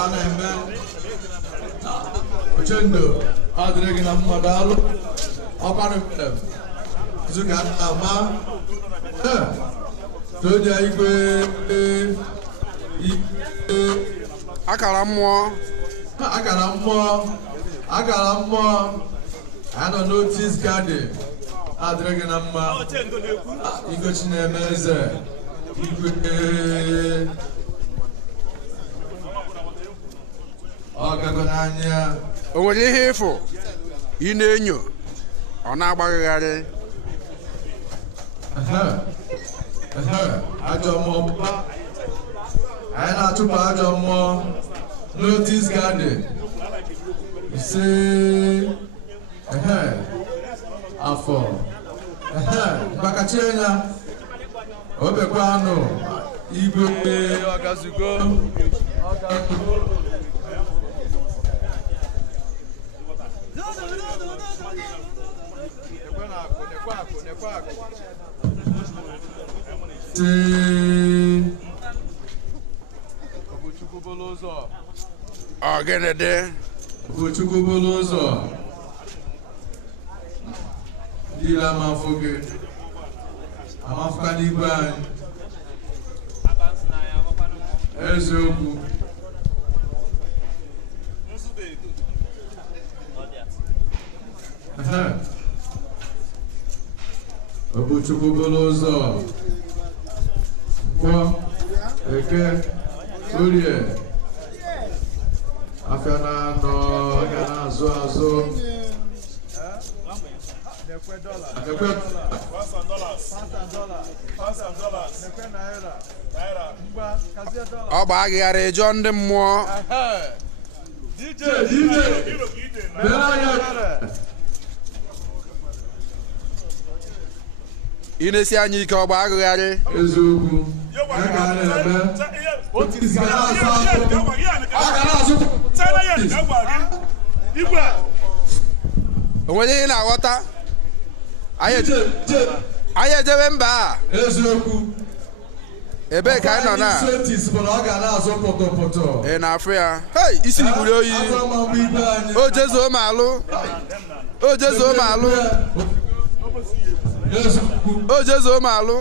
ka na-eme ochendo adịrị gị na mmadụ alụ ọkwanụ izu ka ama toja igwe akara mmụọ anọ notice garden adịrị gị na mma igochi na-eme eze igwe ọgago n'anya o nwere ihe ịfụ ị na-enyo ọ na-agbagharị ajọ mmụọ anyị na-achụpụ ajọ mmụọ notice garden ise afọ makachi anya obekwa anụ igwe ọgazugo ọgịnịdị Obuchukwu bụrụ ụzọ dịla amafọ gị amafọka n'igwe anyị eziokwu Obuchukwu bụrụ ụzọ Nkwọ Eke Orie afia na-anọ ga na-azụ ọ bụ agịghara ịjọ ndị mmụọ ị na-esi anya ike ọ bụ agịgharị eziokwu ya ka a na-eme o nwere ihe na-aghọta anyị ejebe mba a eziokwu ebee ka anyị nọ na ị na-afụ ya hei isi gburu oyi o jezuo m alụ o jezuo m alụ o jezuo m alụ